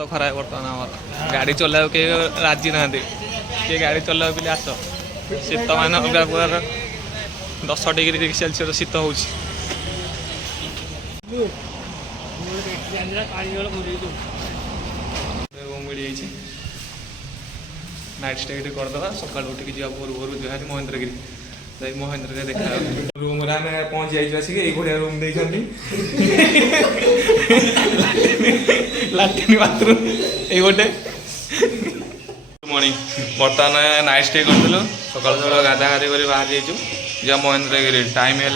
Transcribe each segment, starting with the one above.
तो खराब बर्तमान आम गाड़ी चलाऊ के राजी ना किए गाड़ी चलाऊ बोले आस शीत मान अलग प्रकार 10 डिग्री सेल्सियस शीत हो नाइट स्टे करदे सका उठिक जा भोर भोर जहाँ महेंद्रगिरी जाए महेंद्रगिरी देखा रूम आम पहुँची जाइए आसिक ये रूम देखते लाट्रिन बाथरूम ये गोटे मर्निंग बर्तमान नाइट स्टे करूँ सका सका गाधा गाधी कर बाहर जाइए जा महेंद्रगिरी टाइम है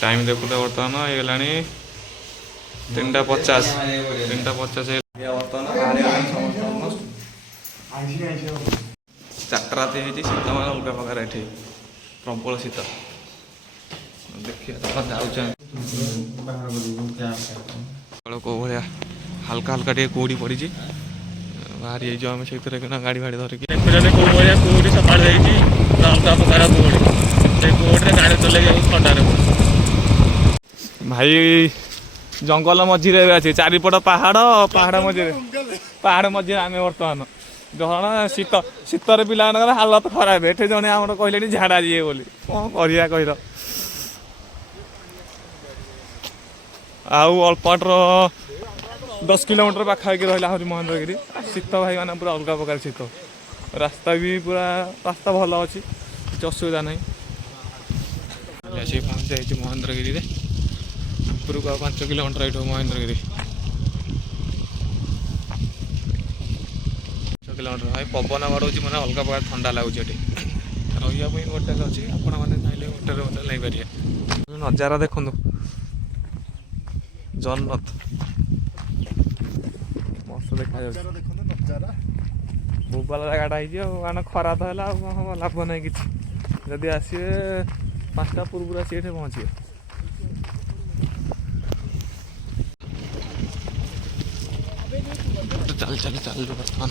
टाइम देखुते बर्तमान ये 3:50 बर्तमान 4टा राति शीत मान अलग प्रकार ये प्रबल शीत देखिए कौ भाया हल्का हल्का टे कौड़ी पड़ी बाहरी जाइए आम से गाड़ी फाड़ी धरिकी कौ भाया कौड़ी सकाल अलग प्रकार कौड़ी कौड़ी गाड़ी चल थंडार भाई जंगल मझे अच्छे चारिपट पहाड़ मझे आम बर्तमान जन शीत शीतर पिला हालत खराब एठे जड़े आम कहले झाड़ा जी बोली कौन करिया कह आउ अल्पटर 10 किलोमीटर पाखापाखि रहा महेंद्रगिरी शीत भाई मैंने पूरा अलग प्रकार शीत रास्ता भी पूरा रास्ता भल अच्छी किसी असुविधा नहीं पहुँच जाइए महेंद्रगिरी उपरको 5 किलोमीटर ये महेंद्रगिरी 5 किलोमीटर भाई पवन गड़ मैंने अलग प्रकार ठंडा लगुच रही होटेल अच्छी आपण मैंने चाहिए होटेल नहीं पारे नजारा देखु जन्नत मस्त देखा बोबाला जगटा हो खरा तो है लाभ ना कि जदि आसवे 5टा पूर्व आसी पहुँचे चल चल चल बर्तमान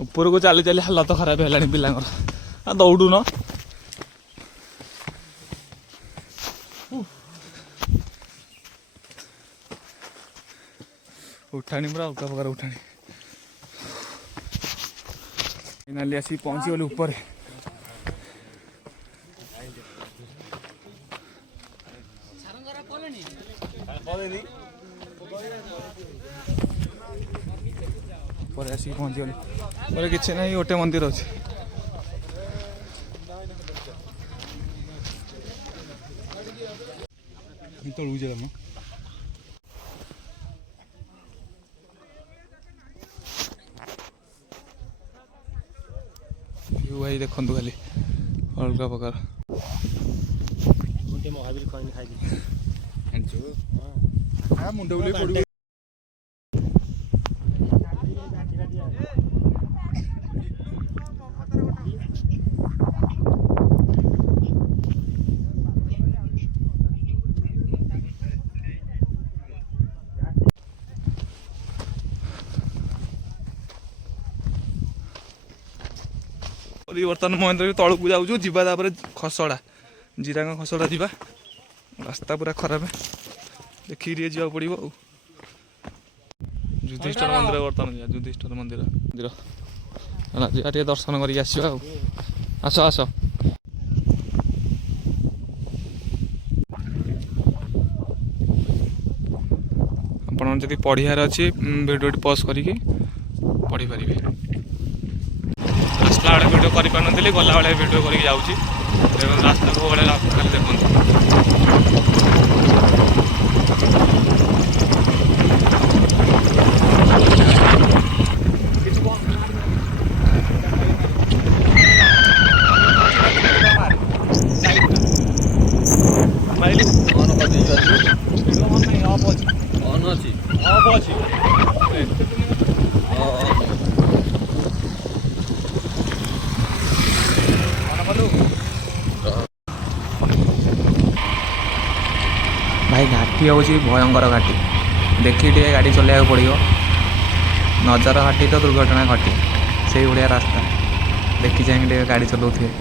ऊपर को चली चली हालत खराब है पिला दौड़ू न उठाणी पूरा अलग प्रकार उठाणी फाइनाली आसी पहुँची गली ऊपर आसिक पहुँची गली किसी ना गोटे मंदिर अच्छे भाई देखु खाली अलग प्रकार महावीर खाई मुंड बुले पड़ बर्तमान महेंद्र तलू को जाऊँ जापर खसड़ा जीरांग खसड़ा जा रास्ता पूरा खराब देखिए जा पड़ो युधिष्ठिर मंदिर बर्तमान जा युधिष्ठिर मंदिर आज दर्शन करके आस आस आपण जदि पढ़ार अच्छी वीडियो पॉज करके पढ़ी पारे आसला बेले वीडियो कर पारे गला बेले वीडियो करके जाऊँगी रास्ता को बड़े देखते भाई घाटी हूँ भयंकर घाटी देखिए गाड़ी चलैया पड़ो नजर हटी तो दुर्घटना घटी से भाया रास्ता देखी चाहिए गाड़ी चलाऊे।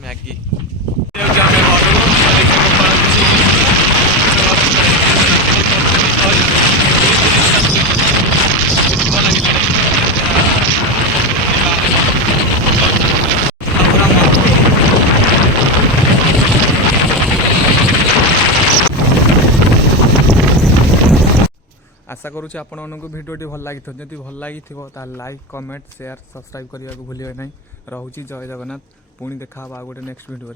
मैगी आशा करुँच आपण मानक भिडियोटी भल लगी जदि भल लगी लाइक कमेंट शेयर सब्सक्राइब करने को भूलिए ना। रोची जय जगन्नाथ पुणी देखा गोटे नेक्स्ट वीडियो।